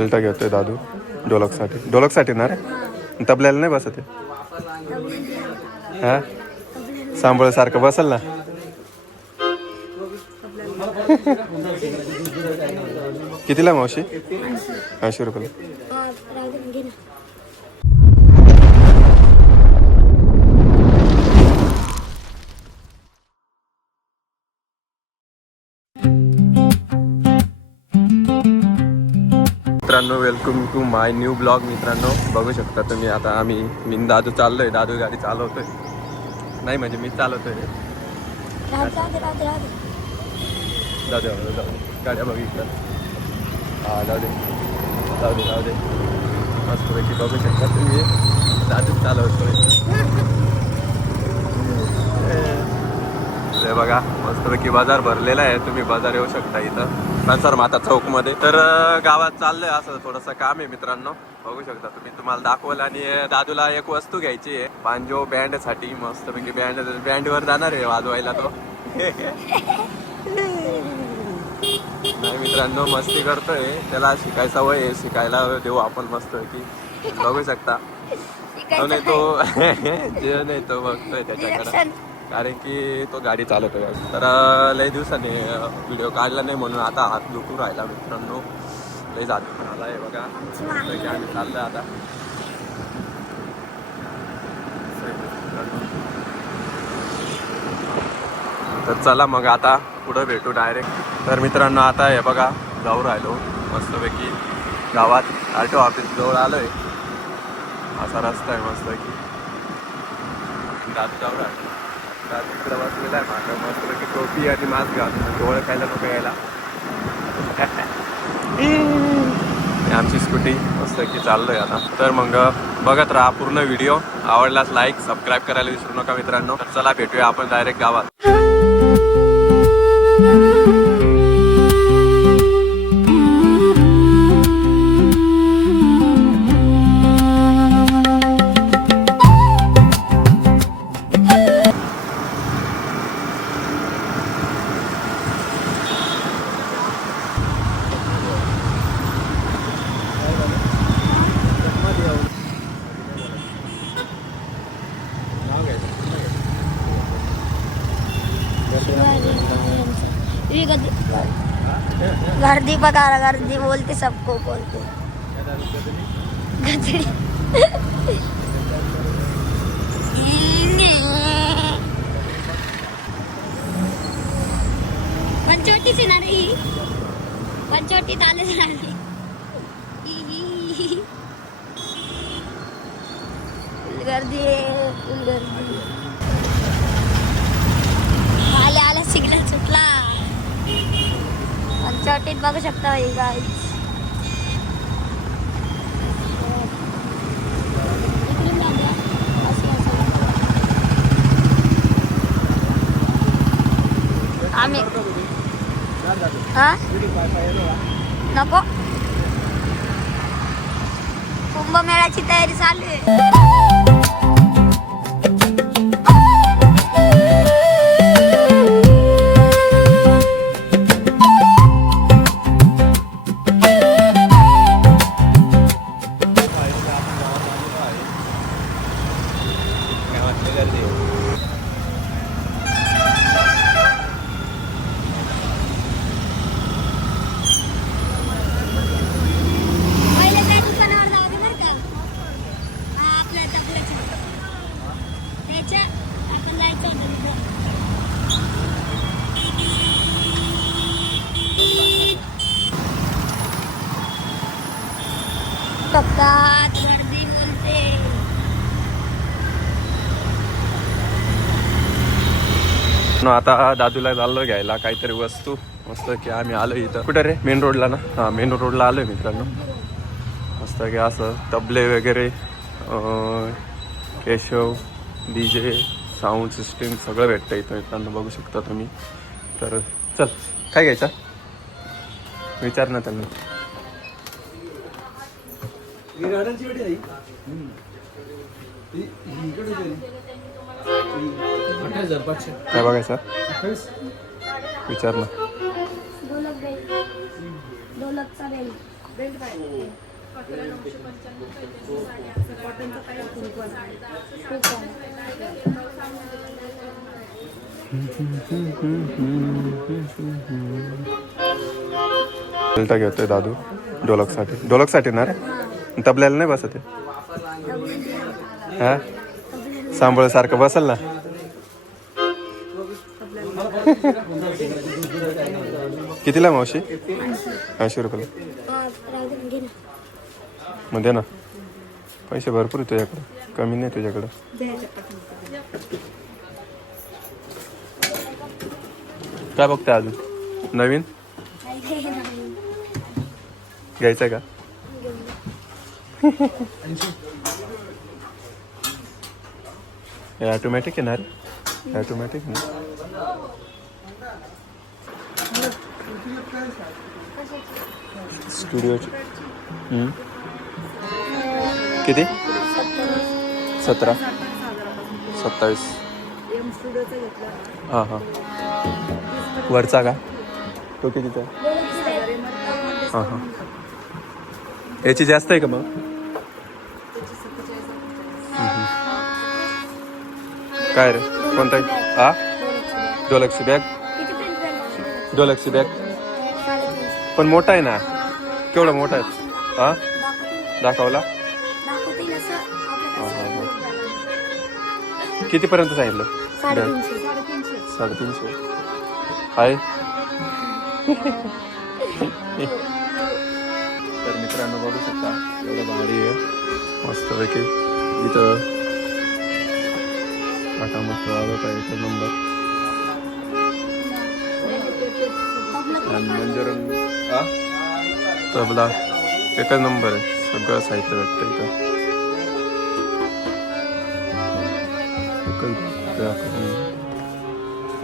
Belt घेतोय दादू ढोलकसाठी ना रे. तबल्याला नाही बसत हा सांभाळ सारखं बसल ना. कितीला मावशी? 80 रुपयाला. मित्रांनो welcome to my new blog. मित्रांनो बघू शकता तुम्ही आता मी दादू चाललोय. दादू गाडी चालवतोय नाही म्हणजे मी चालवतोय. दादू गाड्या बघितलं. हा जाऊ दे मस्तपैकी बघू शकता तुम्ही दादूच चालवतोय. हे बघा मस्तपैकी बाजार भरलेला आहे. तुम्ही बाजार येऊ शकता इथं संसार माता चौक मध्ये. तर गावात चाललंय असं थोडंसं काम आहे मित्रांनो. बघू शकता तुम्ही. तुम्हाला दाखवलं. आणि दादूला एक वस्तू घ्यायची आहे पांजो बँड साठी. मस्तपैकी बँड वर जाणार आहे वाजवायला तो. नाही मित्रांनो मस्ती करतोय. त्याला शिकायचा वय आहे. शिकायला देऊ आपण मस्तपैकी. बघू शकता तो नाही तो बघतोय त्याच्याकडे. कारण की तो गाडी चालवतोय. तर लय दिवसाने व्हिडिओ काढला नाही म्हणून आता हात दुखून राहिला मित्रांनो. लय जात आला आहे बघा. आम्ही चाललोय आता. तर चला मग आता पुढं भेटू डायरेक्ट. तर मित्रांनो आता हे बघा जाऊ राहिलो मस्तपैकी गावात. आर टी ओ ऑफिस जवळ आलोय. असा रस्ता आहे मस्तपैकी. दादू जाऊ राहिलो. तिकडे बसलेला आहे माझं मस्तपैकी टोपी आणि मास्क घालून. ओळखायला नको यायला. आमची स्कूटी मस्तपैकी चाललोय आता. तर मग बघत राहा पूर्ण व्हिडिओ. आवडल्यास लाईक सबस्क्राईब करायला विसरू नका मित्रांनो. तर चला भेटूया आपण डायरेक्ट गावात. गर्दी बघा. गर्दी बोलते सबको बोलते. पंचवटी ना रे. पंचवटीत आले झाले. गर्दी फुल गर्दी. आल्या सिग्नल सुटला. पंचवटीत बघू शकता गाईज. आम्ही नको. कुंभमेळ्याची तयारी चालू आहे. टप्प्यात गर्दी बोलते. आता दादूला चाललो घ्यायला काहीतरी वस्तू. मस्त की आम्ही आलो इथं. कुठे रे? मेन रोडला ना. हा मेन रोडला आलोय मित्रांनो. मस्त की असं तबले वगैरे केशव DJ साऊंड सिस्टीम सगळं भेटतं इथं मित्रांनो. बघू शकता तुम्ही. तर चल काय घ्यायचं विचार ना त्यांना. काय बघायचं विचार ना. बेल्ट घेतोय दादू ढोलकसाठी ना रे तबल्याला नाही बसत आहे. हा सांभाळसारखं बसल ना. कितीला मावशी? 80 रुपये. मग दे ना पैसे भरपूर आहे तुझ्याकडं कमी नाही तुझ्याकडं. काय बघताय अजून नवीन घ्यायचंय का? ऑटोमॅटिक आहे ना रे ऑटोमॅटिक ना. स्टुडिओची किती? 17 27. हां हां वरचा का तो कितीचा? हां हां याची जास्त आहे का मग? काय रे कोणता? हा ढोलकची बॅग पण मोठा आहे ना. केवढा मोठा आहे? हा दाखवला. कितीपर्यंत सांगितलं? 350 आहे. तर मित्रांनो बघू शकता एवढं भारी आहे मस्तपैकी इथं आता मस्त आवडत आहे एक नंबर. मंजूरन तबला एकच नंबर आहे. सगळं साहित्य भेटतं इथं.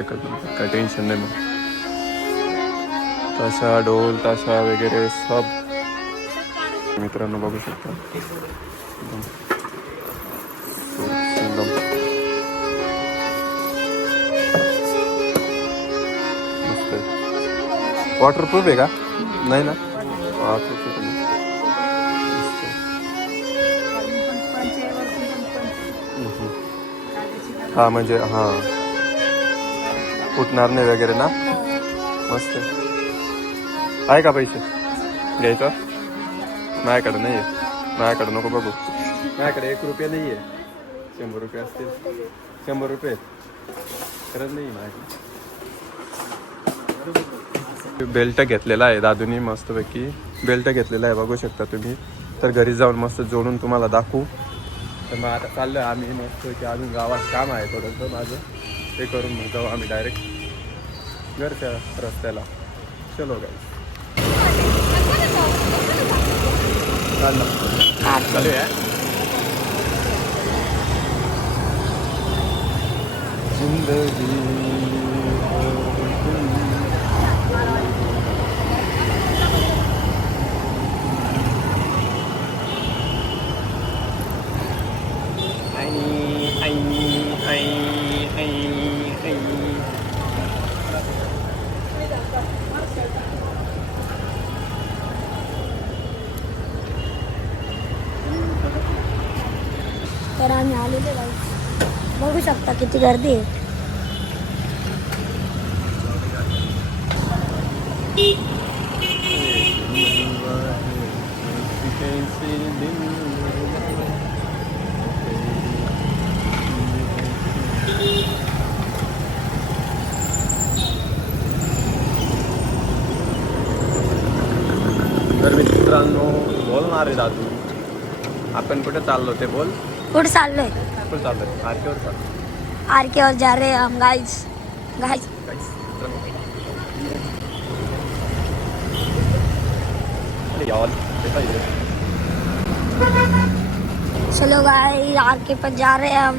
एकच नंबर काय टेन्शन नाही. मग ताशा ढोल ताशा वगैरे सब मित्रांनो बघू शकता. वॉटरप्रूफ आहे का? नाही ना वॉटरप्रूफ नाही. हा म्हणजे हा उठणार नाही वगैरे ना. मस्त आहे का? पैसे घ्यायचं? माझ्याकडे नाही आहे. माझ्याकडे नको बघू. माझ्याकडे 1 रुपया नाही आहे. 100 रुपये असतील. 100 रुपये खरंच नाही माझ्याकडे. बेल्ट घेतलेला आहे दादूनी मस्तपैकी. बेल्ट घेतलेला आहे बघू शकता तुम्ही. तर घरी जाऊन मस्त जोडून तुम्हाला दाखवू. तर मग आता चाललो आहे आम्ही मस्तपैकी. अजून गावात काम आहे थोडंसं माझं ते करून मग जाऊ आम्ही डायरेक्ट घरच्या रस्त्याला. चलो गाईस चालू आहे. जिंदगी तर आम्ही आलेलो आहे. बघू शकता किती गर्दी आहे. तर मित्रांनो बोलणार आहे दादू आपण कुठे चाललो ते बोल. कुठे चाललोय? कुठे चाललोय? आरकेवर चाललो. आरकेवर जा रहे हम गाइस. चलो गाइस आरके पर जा रहे हैं हम.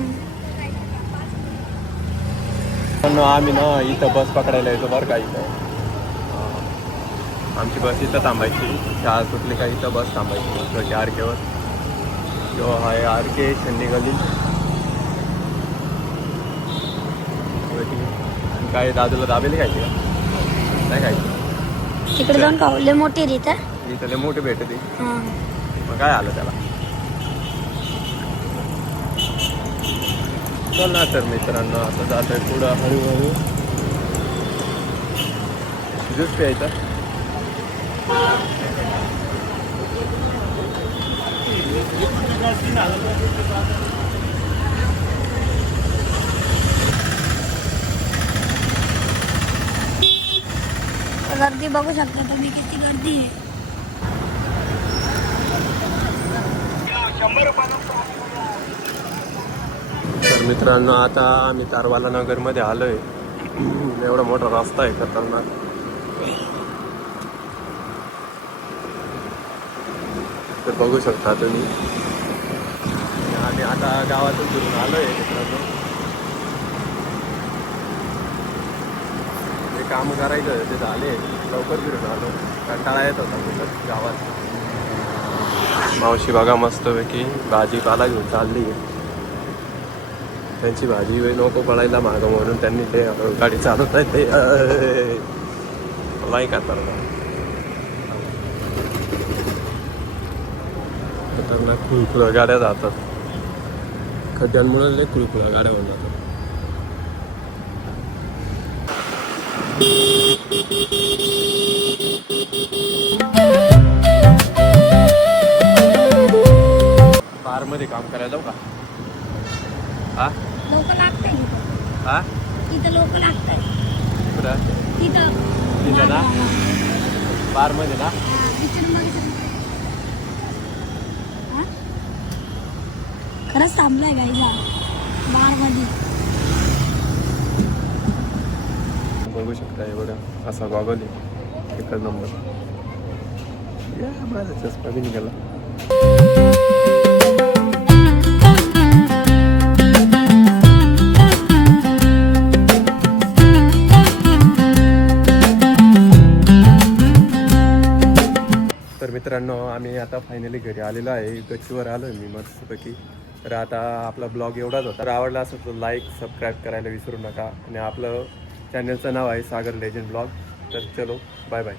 आम्ही ना इथं बस पकडायला येतो बरं का. इथं आमची बस इथं थांबायची. शाळा सुटली का इथं बस थांबायची आरकेवर. जो आहे आरके शनी गली. काय दादूला दाबेली खायची का? नाही खायची. तिकडे जाऊन का लय मोठी रीत आहे. इथं लय मोठी भेटते हा मग काय आलं त्याला. चल ना तर मित्रांनो आता जात आहे पुढं हळूहळू. ज्यूस प्यायचा. गर्दी बघू शकता तुम्ही किती गर्दी आहे. तर मित्रांनो आता आम्ही तारवाला नगरमध्ये आलोय. एवढा मोठा रस्ता आहे खतरनाक. तर बघू शकता तुम्ही. आम्ही आता गावातून फिरून आलोय मित्रांनो. जे काम करायचं ते झाले. लवकर फिरून आलो. कंटाळा येत होता तिथं गावात. मावशी बघा मस्तपैकी भाजीपाला घेऊन चालली आहे. त्यांची भाजी नको पडायला मागं म्हणून त्यांनी ते गाडी चालवत आहे ते नाही खतरनाक. खतरनाक खुळखुळा गाड्या जातात. खड्ड्यांमुळे लय खुळखुळा गाड्या होऊन जातात. बारमध्ये काम करायला जाऊ का? हा लोक लागताय हा तिथं लोक लागताय कुठं तिथं तिथं ना बारमध्ये ना. खरंच थांबलाय गाईला बार मध्ये. बघू शकता हे बघा असा गॉगल आहे. एकच नंबर. या माझा चष्मा बी निघाला. तर मित्रांनो आम्ही आता फायनली घरी आलेलो आहे. गच्चीवर आलो आहे मी मस्तपैकी. तर आता आपला ब्लॉग एवढाच होता. तर आवडला असेल तर लाईक सबस्क्राईब करायला विसरू नका. आणि आपलं चॅनलचं नाव आहे सागर लेजंड ब्लॉग. तर चलो बाय बाय.